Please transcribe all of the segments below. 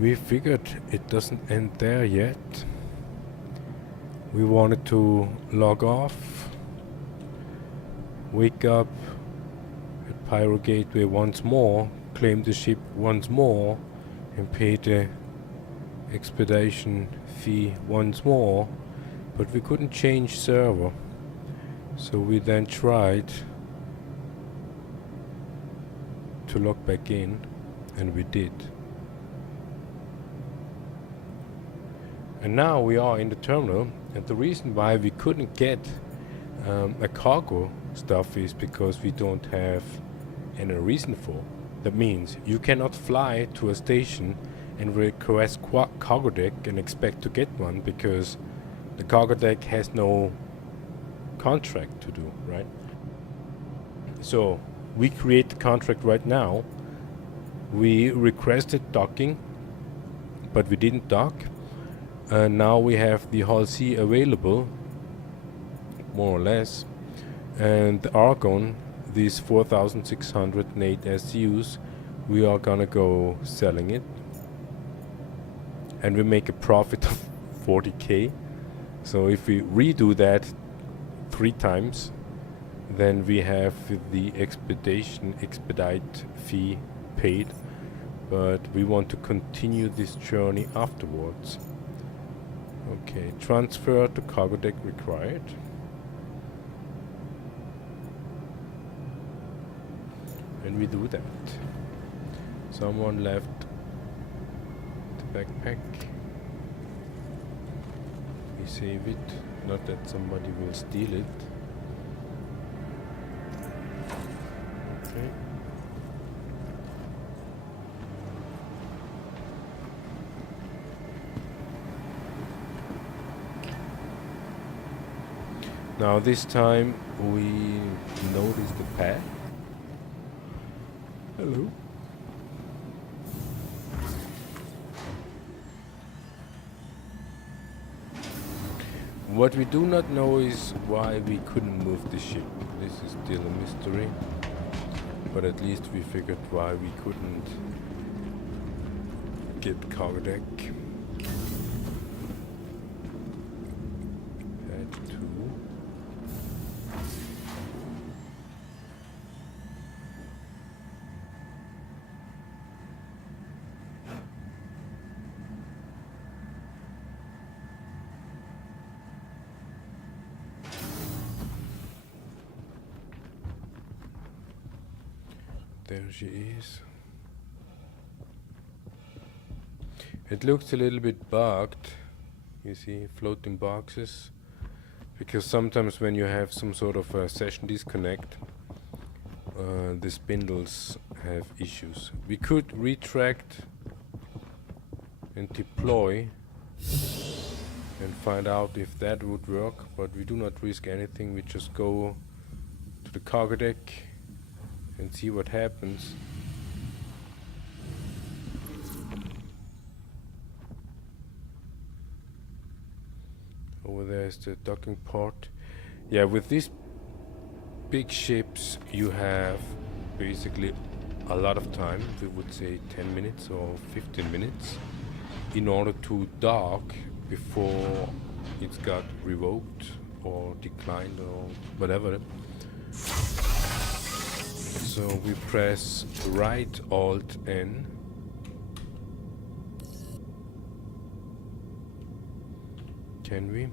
we figured it doesn't end there yet. We wanted to log off, wake up at Pyro Gateway once more, claim the ship once more, and pay the expedition fee once more, but we couldn't change server. So we then tried to log back in, and we did. And now we are in the terminal, and the reason why we couldn't get a cargo stuff is because we don't have any reason for. That means you cannot fly to a station and request cargo deck and expect to get one, because the cargo deck has no contract to do, right? So we create the contract right now. We requested docking, but we didn't dock. Now we have the Hull C available, more or less, and the Argon, these 4,608 SCUs, we are gonna go selling it, and we make a profit of 40k. So if we redo that 3 times, then we have the expedite fee paid, but we want to continue this journey afterwards. Okay, transfer to cargo deck required. And we do that. Someone left the backpack. We save it, not that somebody will steal it. Okay. Now this time we notice the path. Hello. What we do not know is why we couldn't move the ship. This is still a mystery. But at least we figured why we couldn't get cargo deck. There she is. It looks a little bit bugged. You see floating boxes, because sometimes when you have some sort of a session disconnect, the spindles have issues. We could retract and deploy and find out if that would work, but we do not risk anything. We just go to the cargo deck and see what happens. Over there is the docking port. Yeah, with these big ships you have basically a lot of time, we would say 10 minutes or 15 minutes, in order to dock before it's got revoked or declined or whatever. So we press right Alt N. Can we?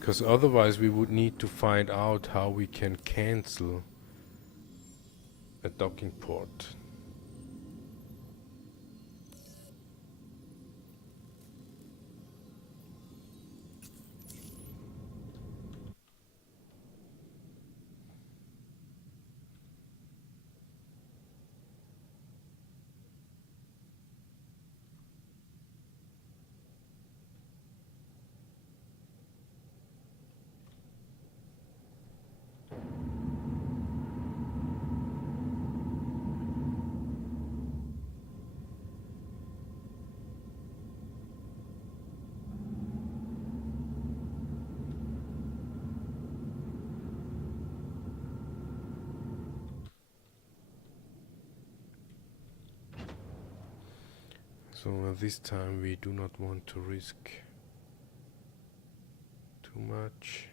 Because otherwise we would need to find out how we can cancel a docking port. So this time we do not want to risk too much.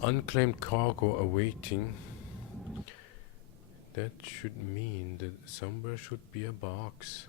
Unclaimed cargo awaiting. That should mean that somewhere should be a box.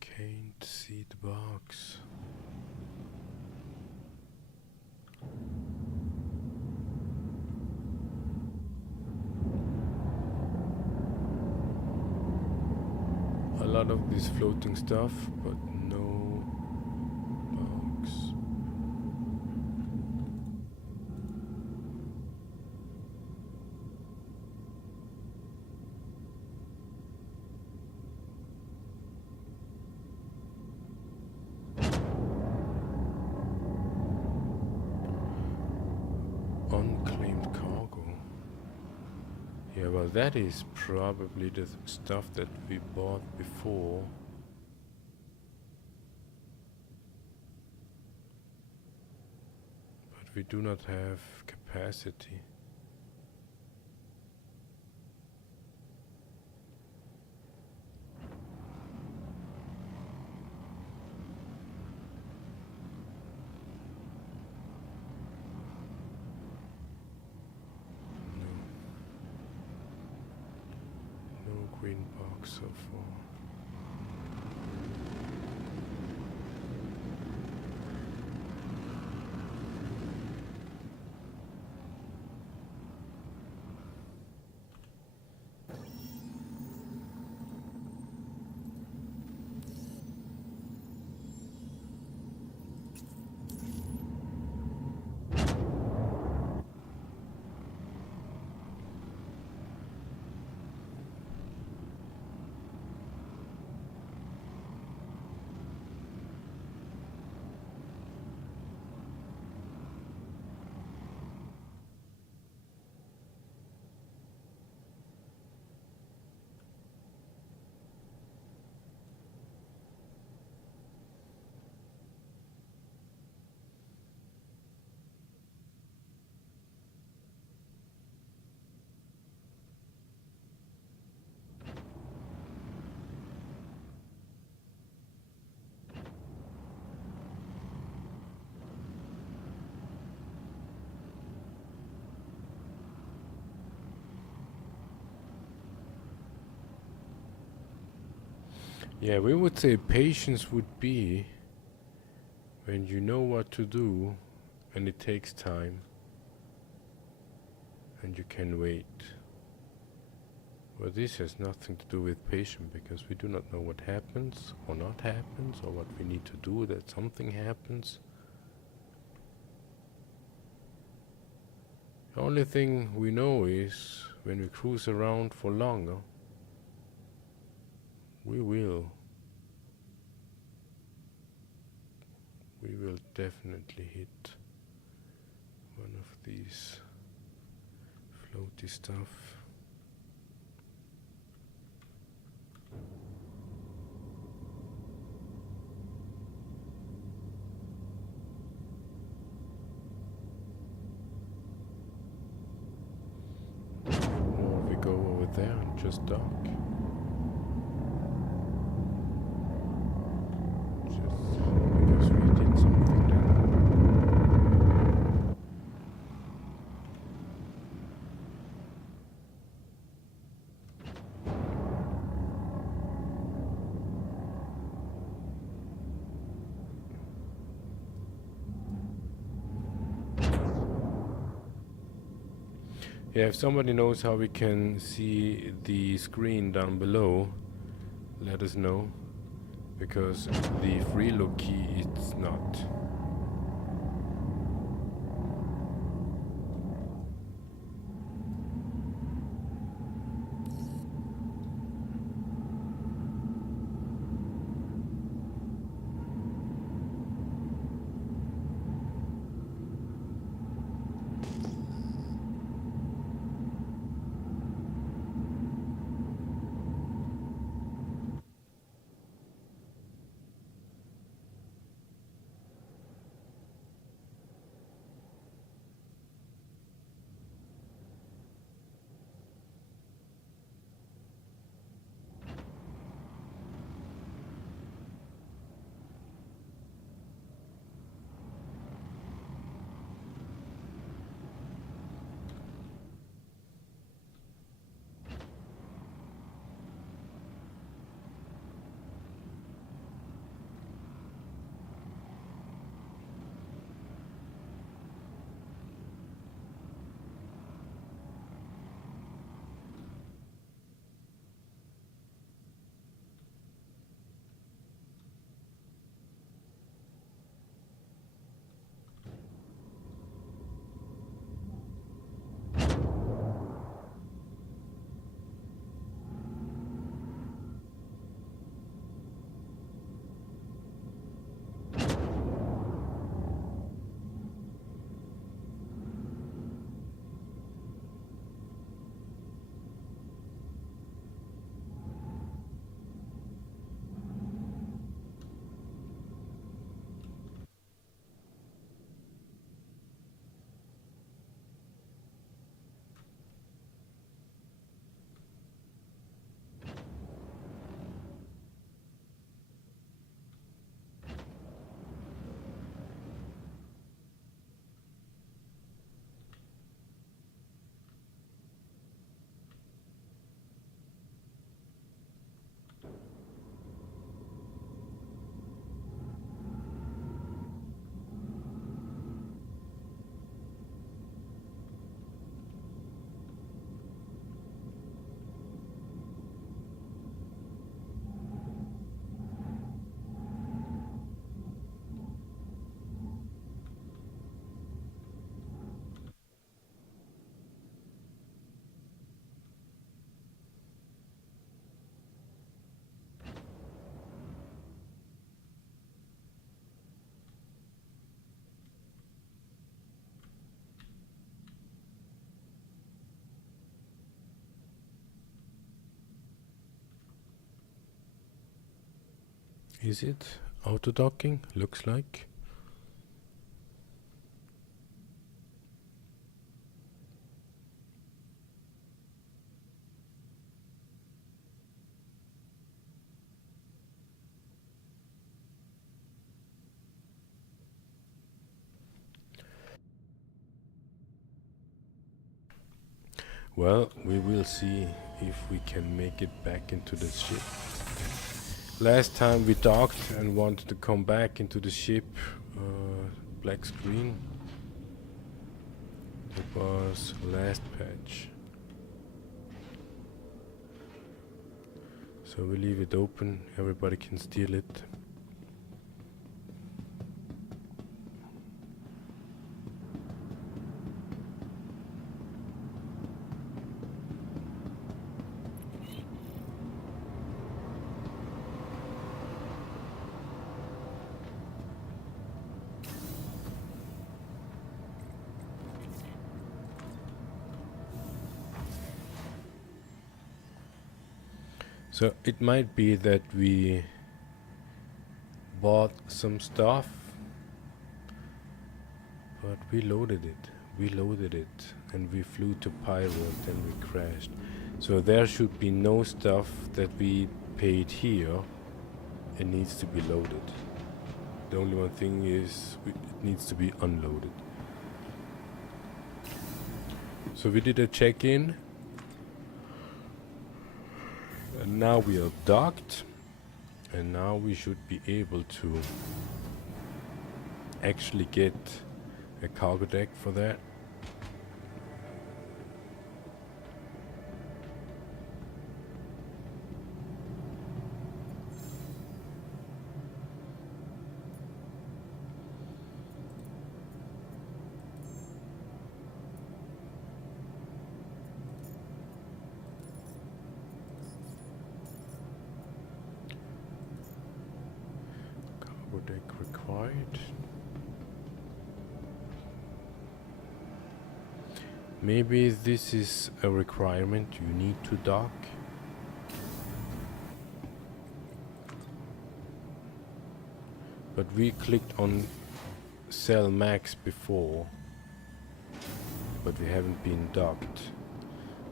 Can't see the box. A lot of this floating stuff, but no box. Unclaimed cargo. Yeah, well, that is probably the stuff that we bought before. But we do not have capacity. Green box so far. Yeah, we would say patience would be when you know what to do and it takes time and you can wait. Well, this has nothing to do with patience because we do not know what happens or not happens or what we need to do that something happens. The only thing we know is when we cruise around for longer, we will definitely hit one of these floaty stuff. Or we go over there and just dock. Just because we did something then. Yeah, if somebody knows how we can see the screen down below, let us know, because the free look key it's not. Is it auto docking? Looks like. Well, we will see if we can make it back into the ship. Last time we docked and wanted to come back into the ship, black screen. It was last patch. So we leave it open, everybody can steal it. So it might be that we bought some stuff, but we loaded it, and we flew to Pyro, then we crashed. So there should be no stuff that we paid here. It needs to be loaded. The only one thing is it needs to be unloaded. So we did a check-in. And now we are docked, and now we should be able to actually get a cargo deck for that. Deck required. Maybe this is a requirement, you need to dock. But we clicked on sell max before, but we haven't been docked.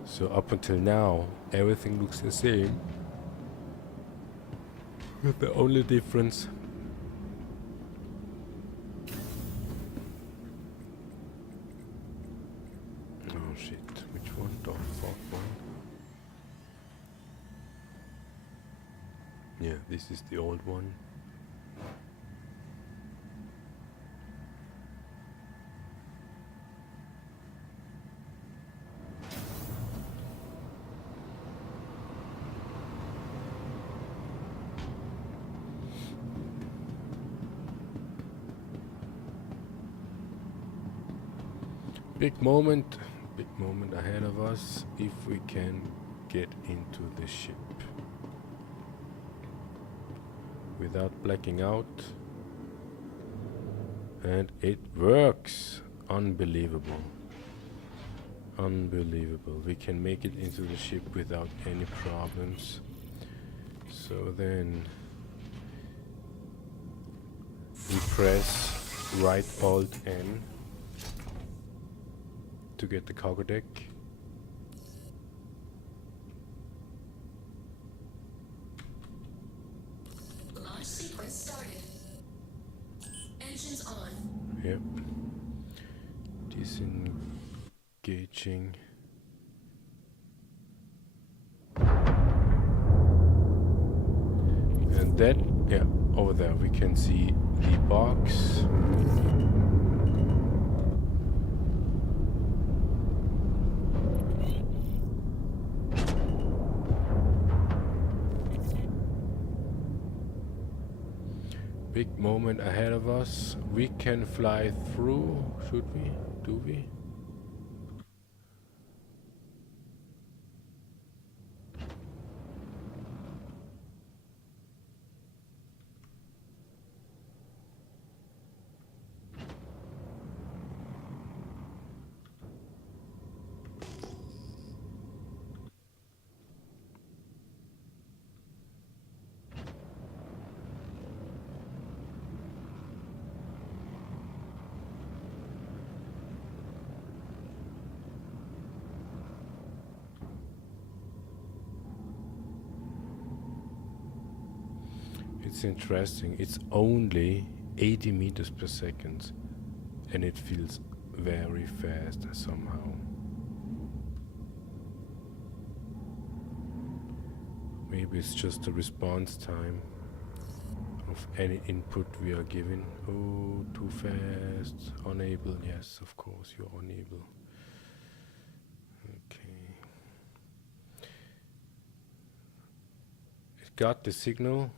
So up until now everything looks the same, with the only difference this is the old one. Big moment ahead of us if we can get into the ship without blacking out. And it works. Unbelievable. Unbelievable. We can make it into the ship without any problems. So then we press right Alt N to get the cargo deck. Launch sequence started. Engines on. Yep. Disengaging. And that, yeah, over there we can see the box. Big moment ahead of us. We can fly through. Should we? Do we? It's interesting. It's only 80 meters per second and it feels very fast somehow. Maybe it's just the response time. of any input we are given. Oh, too fast. Unable. Yes, of course, you're unable. Okay. It got the signal.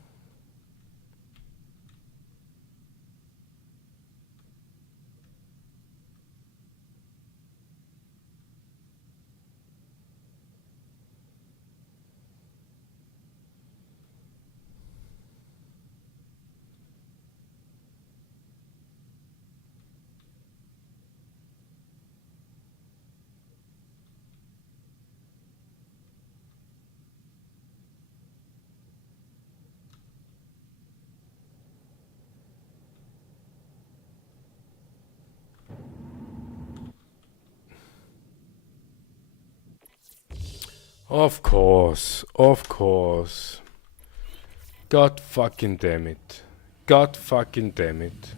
Of course, of course. God fucking damn it. God fucking damn it.